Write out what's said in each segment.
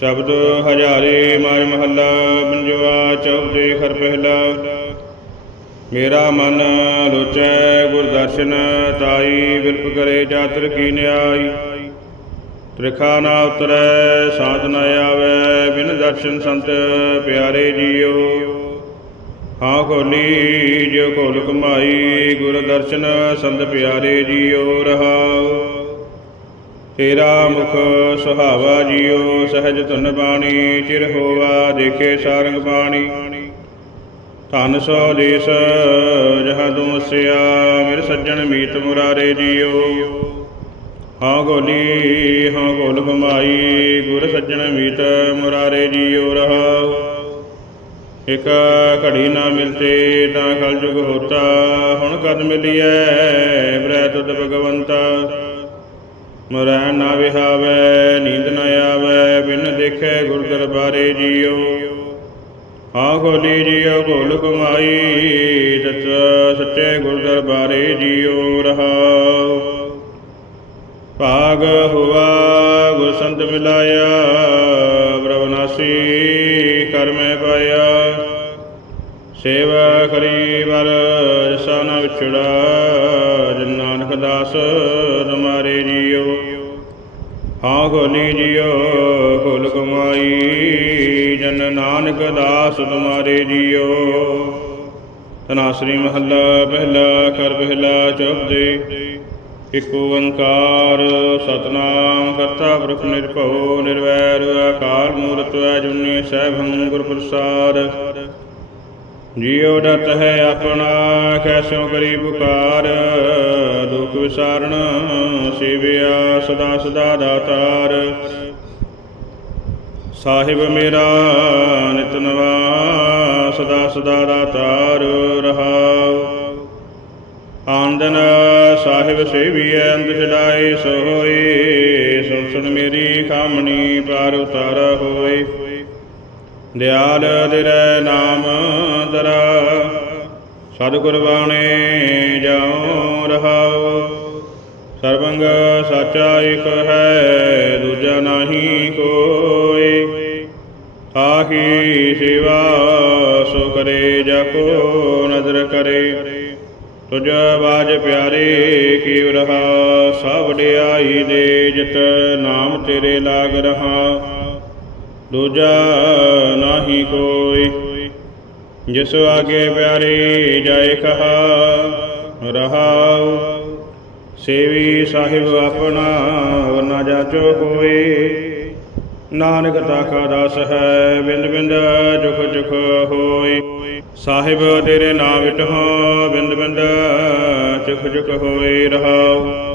ਸ਼ਬਦ ਹਜ਼ਾਰੇ ਮਾਰ ਮਹੱਲਾ ਪੰਜਵਾ ਚੌਦੇ ਖਰ ਪਹਿਲਾ ਮੇਰਾ ਮਨ ਲੋਚੈ ਗੁਰਦਰਸ਼ਨ, ਤਾਈ ਵਿਰਪ ਕਰੇ ਜਾਤਰ ਕੀ ਨਿਆਈ। ਤ੍ਰਿਖਾ ਨਾ ਉਤਰੈ, ਸਾਧ ਨਾ ਆਵੈ, ਬਿਨ ਦਰਸ਼ਨ ਸੰਤ ਪਿਆਰੇ ਜੀਓ। ਹਾਂ ਖੋਲੀ, ਜੋ ਖੋਲ ਕਮਾਈ ਗੁਰ ਦਰਸ਼ਨ ਸੰਤ ਪਿਆਰੇ ਜੀਓ ਰਹਾਉ ਤੇਰਾ ਮੁਖ ਸੁਹਾਵਾ ਜੀਓ, ਸਹਿਜ ਧੁਨ ਬਾਣੀ, ਚਿਰ ਹੋਵਾ ਦੇਖੇ ਸਾਰੰਗ ਬਾਣੀ ਧਨ ਸੋ ਦੇਸ, ਜਹਾਂ ਤੂੰ ਵਸਿਆ, ਮੇਰੇ ਸੱਜਣ ਮੀਤ ਮੁਰਾਰੇ ਜੀਓ। ਹਾਂ ਗੋਲੀ, ਹਾਂ ਗੋਲ ਕਮਾਈ ਗੁਰ ਸੱਜਣ ਮੀਤ ਮੁਰਾਰੇ ਜੀਓ ਰਹਾਉ। ਇਕ ਘੜੀ ਨਾ ਮਿਲਤੇ, ਤਾਂ ਕਲ ਜੁਗ ਹੋਤਾ, ਹੁਣ ਕਦ ਮਿਲੀਐ ਬ੍ਰੈ ਤੁਧ ਭਗਵੰਤਾ। ਮਰੈ ਨਾ ਵਿਹਾਵੈ, ਨੀਂਦ ਨਾ ਆਵੈ, ਬਿਨ ਦੇਖੈ ਗੁਰ ਦਰਬਾਰੇ ਜੀਓ। ਹਾਂ ਖੋਲੀ ਜੀਓ ਗੋਲ ਕਮਾਈ ਤਤ ਸੱਚੇ ਗੁਰ ਦਰਬਾਰੇ ਜੀਓ ਰਹਾਉ ਭਾਗ ਹੁਆ ਗੁਰ ਸੰਤ ਮਿਲਾਇਆ ਪ੍ਰਭਨਾਸੀ ਕਰਮੈ ਪਾਇਆ। ਸੇਵਾ ਕਰੀ ਵਰ, ਜਸਾ ਨ ਵਿਛੜਾ, ਜਨ ਨਾਨਕ ਦਾਸ ਹਾਂ ਗੋਲੀ ਜੀਓ ਕੁਲ ਕਮਾਈ ਜਨ ਨਾਨਕ ਦਾਸ ਤੁਮਾਰੇ ਜੀਓ ਤਨਾਸਰੀ ਮਹੱਲਾ ਪਹਿਲਾ ਕਰ ਪਹਿਲਾ ਚੌਪਦੇ ਇਕ ਓੰਕਾਰ, ਸਤਨਾਮ ਕਰਤਾ ਪੁਰਖ ਨਿਰਭਉ, ਨਿਰਵੈਰ ਅਕਾਲ ਮੂਰਤ ਅਜੂਨੀ ਸੈਭੰ ਗੁਰ ਪ੍ਰਸਾਦ। ਜੀਉ ਦਤ ਹੈ ਆਪਣਾ, ਕੈਸੋ ਕਰੀ ਪੁਕਾਰ ਦੁਖ ਵਿਸਾਰਣ ਸੇਵਿਆ ਸਦਾ ਸਦਾ ਦਾਤਾਰ ਸਾਹਿਬ ਮੇਰਾ, ਨਿਤ ਨਵਾ ਸਦਾ ਸਦਾ ਦਾਤਾਰ ਰਹਾਉ। ਆਨੰਦਨ ਸਾਹਿਬ ਸੇਵੀਐ ਅੰਤ ਛਡਾਏ ਸੋਈ। ਸੁਣ ਸੁਣ ਮੇਰੀ ਕਾਮਣੀ ਪਾਰ ਉਤਾਰ ਹੋਏ ਦਿਆਲ ਦਿਰੈ ਨਾਮ ਦਰਾ। ਸਤਿਗੁਰ ਬਾਣੇ ਜਾਉ ਰਹਾਉ। ਸਰਬੰਗ ਸਾਚਾ ਇਕ ਹੈ, ਦੂਜਾ ਨਹੀਂ ਕੋਈ। ਆਹੀ ਸੇਵਾ ਸੋ ਕਰੇ, ਜਾ ਕੋ ਨਜ਼ਰ ਕਰੇ। ਤੁਜ ਬਾਜ ਪਿਆਰੇ, ਕੀਵ ਰਹਾ, ਸਭ ਵਡਿਆਈ ਦੇ ਜਿਤ, ਨਾਮ ਤੇਰੇ ਲਾਗ ਰਹਾ। ਦੂਜਾ ਨਾਹੀ ਕੋਈ, ਜਿਸ ਆਗੇ ਪਿਆਰੇ ਜਾਏ ਕਹਾ, ਰਹਾਉ। ਸੇਵੀ ਸਾਹਿਬ ਆਪਣਾ ਵਰਨਾ ਜਾਚੋ ਹੋਏ। ਨਾਨਕ ਤਾਕਾ ਦਾਸ ਹੈ, ਬਿੰਦ ਬਿੰਦ ਜੁਖ ਜੁਖ ਹੋਏ। ਸਾਹਿਬ ਤੇਰੇ ਨਾਮ ਵਿਟਹੁ, ਬਿੰਦ ਬਿੰਦ ਚੁਖ ਚੁਖ ਹੋਏ, ਰਹਾਉ।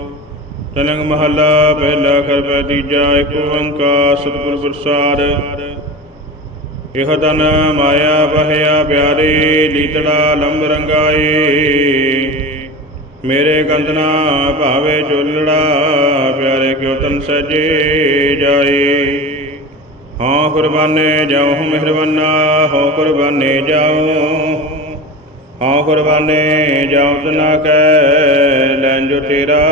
ਤਨੰਗ ਮਹੱਲਾ ਪਹਿਲਾ ਕਰ ਪੈ ਤੀਜਾ ਏਕ ਓੰਕਾਰ ਸਤਿਗੁਰ ਪ੍ਰਸਾਦ। ਇਹ ਤਨ ਮਾਇਆ ਬਹਿਆ ਪਿਆਰੇ, ਲੀਤੜਾ ਲੰਬ ਰੰਗਾਏ। ਮੇਰੇ ਗੰਦਨਾ ਭਾਵੇ ਝੁਲੜਾ, ਪਿਆਰੇ ਕਿਉ ਤਨ ਸਜੇ ਜਾਏ। ਹਾਂ ਕੁਰਬਾਨੇ ਜਾਉ, ਮਿਹਰਬਾਨਾ, ਹੋ ਕੁਰਬਾਨੇ ਜਾਉ। ਹਾਂ ਕੁਰਬਾਨੇ ਜਾਉ, ਤਨਾ ਕੈ ਲੈਨ ਜੋ ਤੇਰਾ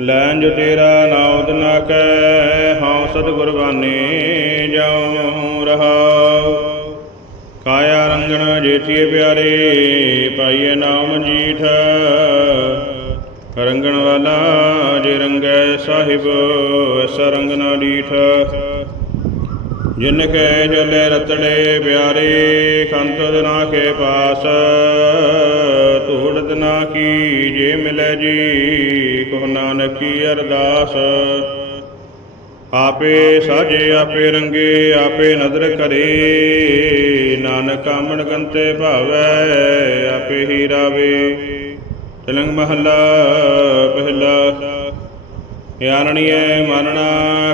ਲੈਨ ਜੋ ਤੇਰਾ ਨਾਉ ਤਨਾ ਕੈ ਹਾਂ ਸਤ ਕੁਰਬਾਨੇ ਜਾਉ ਰਹਾਉ। ਕਾਇਆ ਰੰਗਣ ਜੇਠੀਏ ਪਿਆਰੇ ਪਾਈਏ ਨਾਮ ਜੀਠ। ਰੰਗਣ ਵਾਲਾ ਜੇ ਰੰਗੈ ਸਾਹਿਬ, ਐਸਾ ਰੰਗ ਨਾ ਡੀਠ। ਜਿਨ ਕੈ ਜਲੇ ਰਤੜੇ ਪਿਆਰੇ ਕੰਤ ਨਾ ਕੇ ਪਾਸ। ਧੂੜਤ ਨਾ ਕੀ ਜੇ ਮਿਲੈ ਜੀ ਕੋ ਨਾਨਕ ਅਰਦਾਸ। ਆਪੇ ਸਾਜੇ, ਆਪੇ ਰੰਗੇ, ਆਪੇ ਨਦਰ ਕਰੇ ਨਾਨਕ ਆਮਣ ਗੰਤੇ ਭਾਵੈ, ਆਪੇ ਹੀ ਰਾਵੇ। ਤਿਲੰਗ ਮਹੱਲਾ, ਪਹਿਲਾ ਯਾਰਣੀਏ ਮਨਣਾ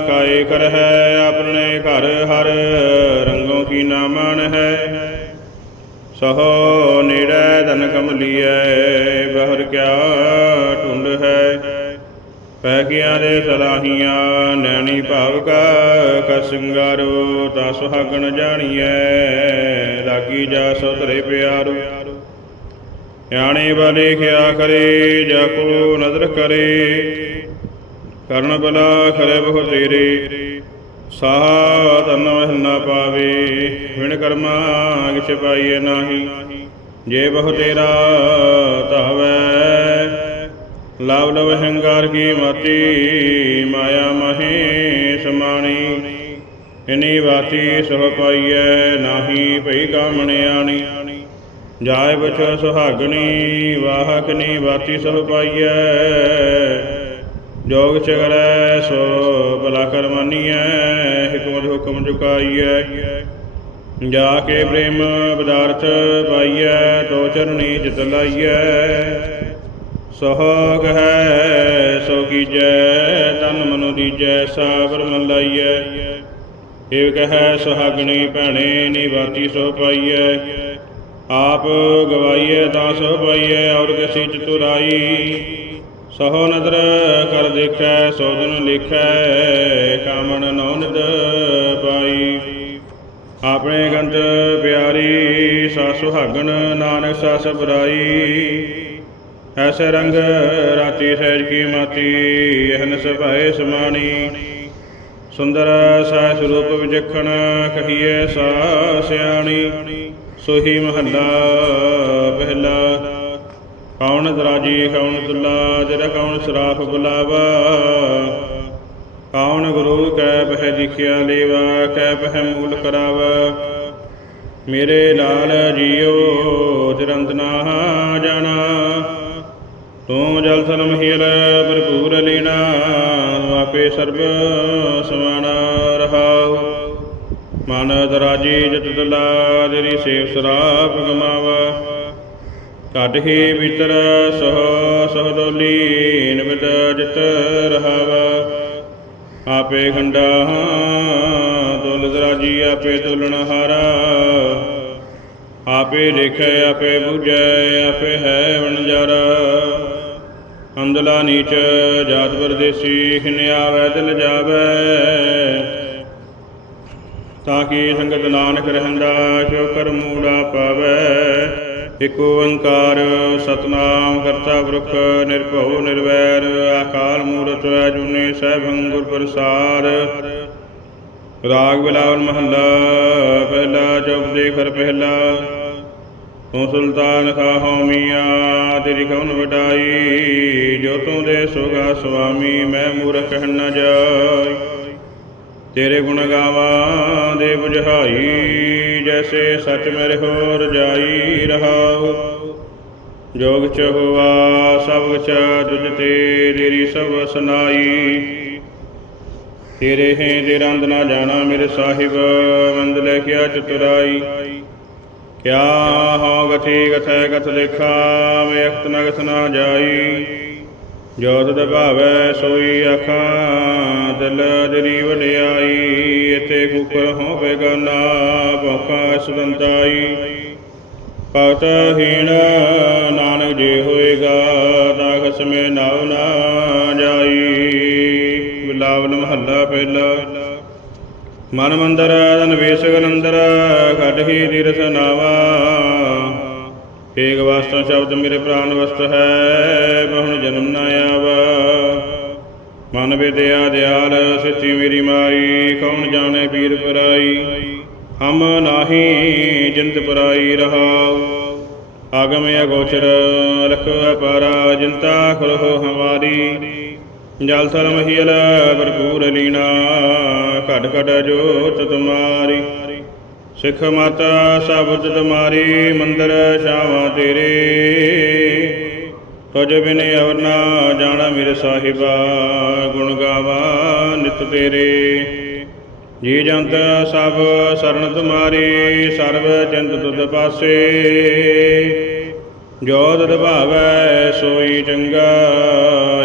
ਕਾਏ ਕਰ ਹੈ ਆਪਣੇ ਘਰ ਹਰ ਰੰਗੋਂ ਕੀ ਨਾ ਹੈ ਸਹੋ ਨੇੜੇ ਧਨ ਕਮਲੀਐ ਬਹਰ ਕਿਆ ਟੁੰਡ ਹੈ ਪੈ ਗਿਆ ਦੇ ਸਲਾਹੀਆਂ ਨੈਣੀ ਭਾਵ ਕਾ ਕਾ ਸਿੰਗਾਰੋ ਤਾਂ ਸੁਹਾਗਣ ਜਾਣੀਐ ਲਾਗੀ ਜਾ ਸੋ ਧਰੇ ਪਿਆਰੋ ਸਿਆਣੇ ਵਾਲੇ ਖਿਆ ਕਰੇ ਜਾ ਕੋ ਨਜ਼ਰ ਕਰੇ ਕਰਨ ਬਲਾ ਖਰੇ ਬਹੁ ਤੇਰੇ। ਸਾਹ ਤਨ ਮਹਿ ਨਾ ਪਾਵੇ। ਵਿਣ ਕਰਮਾ ਕਿਛ ਪਾਈਏ ਨਾਹੀ। ਜੇ ਬਹੁ ਤੇਰਾ ਧਾਵੈ। ਲਾਭ ਲਵ ਹੰਕਾਰ ਕੀ ਮਾਤੀ। ਮਾਇਆ ਮਹੇ ਸਮਾਣੀ। ਇਨੀ ਬਾਤੀ ਸਭ ਪਾਈਐ ਨਾਹੀ ਭਈ ਕਾਮਣਿਆਣੀ ਜਾਏ ਬਛ ਸੁਹਾਗਣੀ ਵਾਹਕਨੀ ਬਾਤੀ ਸਭ ਪਾਈਐ। ਜੋਗ ਚਗਰੈ ਸੋ ਭਲਾ ਕਰ ਮਾਨੀਐ ਹੁਕਮ ਹੁਕਮ ਚੁਕਾਈਐ। ਜਾ ਕੇ ਪ੍ਰੇਮ ਪਦਾਰਥ ਪਾਈਐ, ਤੋ ਚਰਣੀ ਚਿਤ ਲਾਈਐ। ਸੋਹਗ ਹੈ, ਸੋ ਕੀਜੈ, ਤਨ ਮਨੁ ਦੀਜੈ, ਸਾਬਰ ਮਨ ਲਾਈਐ। ਏਵ ਕਹੈ ਸੁਹਾਗਣੀ ਭੈਣੇ ਨੀ ਬਾਤੀ ਸੋ ਪਾਈਐ। ਆਪ ਗਵਾਈਐ, ਤਾਂ ਸੋ ਪਾਈਐ, ਔਰ ਕਿਸੀ ਚਤੁਰਾਈ ਸਹੋ ਨਦਰ ਕਰ ਦੇਖੈ ਸੋ ਲਿਖੈ, ਕਾਮਣ ਨੌ ਪਾਈ। ਆਪਣੇ ਗੰਤ ਪਿਆਰੀ ਸਾ ਸੁਹਾਗਣ ਨਾਨਕ ਸਸ ਬਰਾਈ ਐਸੇ ਰੰਗ ਰਾਤੀ ਸਹਿਜ ਕੀ ਮਾਤੀ, ਇਹਨ ਸਭਾਏ ਸਮਾਣੀ। ਸੁੰਦਰ ਸਹਿ ਸਰੂਪ ਵਿਜਖਣ ਕਹੀਏ ਸਾ ਸਿਆਣੀ। ਸੋਹੀ ਮਹੱਲਾ ਪਹਿਲਾ ਕੌਣ ਦਰਾਜੀ ਕੌਣ ਦੁੱਲਾ ਜਿਹੜਾ ਕੌਣ ਸਰਾਫ ਬੁਲਾਵਾ? ਕੌਣ ਗੁਰੂ ਕੈ ਪਹਿ ਦਿਖਿਆ ਲੇਵਾ ਕੈ ਪਹਿ ਮੂਲ ਕਰਾਵਾ? ਮੇਰੇ ਲਾਲ ਜੀਓ ਜਰੰਦਨਾ ਜਾਣਾ। ਤੂੰ ਜਲ ਸਲਮ ਹੀਲ, ਭਰਪੂਰ ਲੀਣਾ ਤੂੰ ਆਪੇ ਸਰਬ ਸਮਾਣਾ ਰਹਾਉ। ਮਨ ਦਰਾਜੀ ਜਤ ਦਲਾ ਤੇਰੀ ਸੇਵ ਸਰਾਪ ਗਮਾਵਾ। ਘਟ ਹੀ ਵਿਤਰ ਸਹ ਸਹ ਡੋਲੀ ਜਿਤ ਰਹਾਵਾ। ਆਪੇ ਖੰਡਾ ਤੁਲ ਦਰਾਜੀ, ਆਪੇ ਤੁਲਣ ਹਾਰਾ। ਆਪੇ ਦੇਖੈ, ਆਪੇ ਬੁਝੈ, ਆਪੇ ਹੈ ਵਣਜਾਰਾ। ਅੰਦਲਾ ਨੀਚ ਜਾਤ ਪਰਦੇਸੀ ਹਿਨ ਆਵੈ, ਦਿਲ ਜਾਵੈ। ਤਾਂ ਕਿ ਸੰਗਤ ਨਾਨਕ ਰਹਿੰਦਾ ਕਿਉ ਕਰ ਮੂੜਾ ਪਾਵੈ। ਇਕ ਓੰਕਾਰ ਸਤਨਾਮ ਕਰਤਾ ਪੁਰਖ ਨਿਰਭਉ ਨਿਰਵੈਰ ਆਕਾਲ ਮੂਰਤ ਅਜੂਨੇ ਸਹਿਬੰ ਗੁਰ ਪ੍ਰਸਾਦ ਰਾਗ ਬਿਲਾਵਲ ਮਹੱਲਾ, ਪਹਿਲਾ ਜਪਦੇ ਕਰ ਪਹਿਲਾ। ਤੂੰ ਸੁਲਤਾਨ ਖਾਹੋ ਮੀਆਂ, ਤੇਰੀ ਕੌਣ ਵਡਾਈ, ਜੋ ਤੂੰ ਦੇ ਸੁਗਾ ਸੁਆਮੀ, ਮੈਂ ਮੂਰਖ ਕਹਿਣ ਨਾ ਜਾਈ। ਤੇਰੇ ਗੁਣ ਗਾਵਾਂ ਦੇ 부ਝਾਈ ਜੈਸੇ ਸੱਚ ਮੇਰੇ ਹੋ ਰਜਾਈ ਰਹਾਉ ਜੋਗ ਚ ਸਭ ਚ ਤੁਝ ਤੇਰੀ ਸਭ ਸੁਨਾਈ ਤੇਰੇ ਹੈ ਦੇ ਰੰਦ ਨਾ ਜਾਣਾ ਮੇਰੇ ਸਾਹਿਬ ਮੰਦ ਲੈ ਕੇ ਚਤੁਰਾਈ ਕਿਆ ਹੋ ਗਥੀ ਗਥੈ ਗਥ ਦੇਖਾ ਮੈਂ ਅਖਤ ਨਗਤ ਨਾ ਜਾਈ ਜੋ ਤਦ ਸੋਈ ਆਖਾਂ ਦਿਲ ਜਰੀ ਵਡਿਆਈ ਇਥੇ ਕੁਕਰ ਹੋ ਬੇਗਾਨਾ ਭੁਖਾ ਸੁਦੰਤਾਈ ਭਗਤ ਹੀਣ ਨਾਨਕ ਜੇ ਹੋਏਗਾ ਤਾਂ ਖਸਮੇ ਨਾਉ ਨਾ ਜਾਈ। ਬਿਲਾਵਲ ਮਹੱਲਾ ਪਹਿਲਾ। ਮਨ ਮੰਦਰ ਤਨ ਵੇਸਗ ਨੰਦਰ ਖਟ ਹੀ ਤੀਰਥ ਨਾਵਾ। ਏਕ ਵਾਸਤਾ ਸ਼ਬਦ ਮੇਰੇ ਪ੍ਰਾਨ ਵਸਤ ਹੈ, ਬਹੁਣ ਜਨਮ ਨਾ ਆਵਾ। ਮਨ ਵਿਦਿਆ ਦਿਆਲ, ਸੱਚੀ ਮੇਰੀ ਮਾਈ, ਕੌਣ ਜਾਣੇ ਪੀਰ ਪਰਾਈ? ਹਮ ਨਾਹੀ ਜਿੰਦ ਪਰਾਈ ਰਹਾਉ। ਆਗਮ ਅਗੋਚਰ ਲਖ ਅਪਾਰਾ ਜਿੰਤਾ ਖਲੋ ਹਮਾਰੀ। ਜਲ ਥਲ ਮਹੀਲ ਭਰਪੂਰ ਲੀਨਾ, ਘਟ ਘਟ ਜੋਤ ਤੁਮਾਰੀ। ਸਿੱਖ ਮਾਤਾ ਸਬਦ ਤੁਮਾਰੀ ਮੰਦਰ ਛਾਵਾਂ ਤੇਰੇ। ਤੁਝ ਬਿਨ ਅਵਰ ਨਾ ਜਾਣਾ ਮੇਰੇ ਸਾਹਿਬਾ, ਗੁਣ ਗਾਵਾ ਨਿਤ ਤੇਰੇ। ਜੀ ਜੰਤ ਸਭ ਸਰਨ ਤੁਮਾਰੀ, ਸਰਬ ਚਿੰਤ ਤੁਧ ਪਾਸੇ। ਜੋ ਤਦ ਸੋਈ ਚੰਗਾ,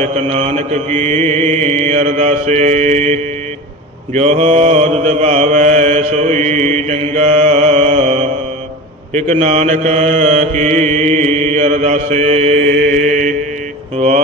ਇਕ ਨਾਨਕ ਕੀ ਅਰਦਾਸੇ। ਜੋ ਤਦ ਸੋਈ ਚੰਗਾ, ਇਕ ਨਾਨਕ ਕੀ ਅਰਦਾਸੇ।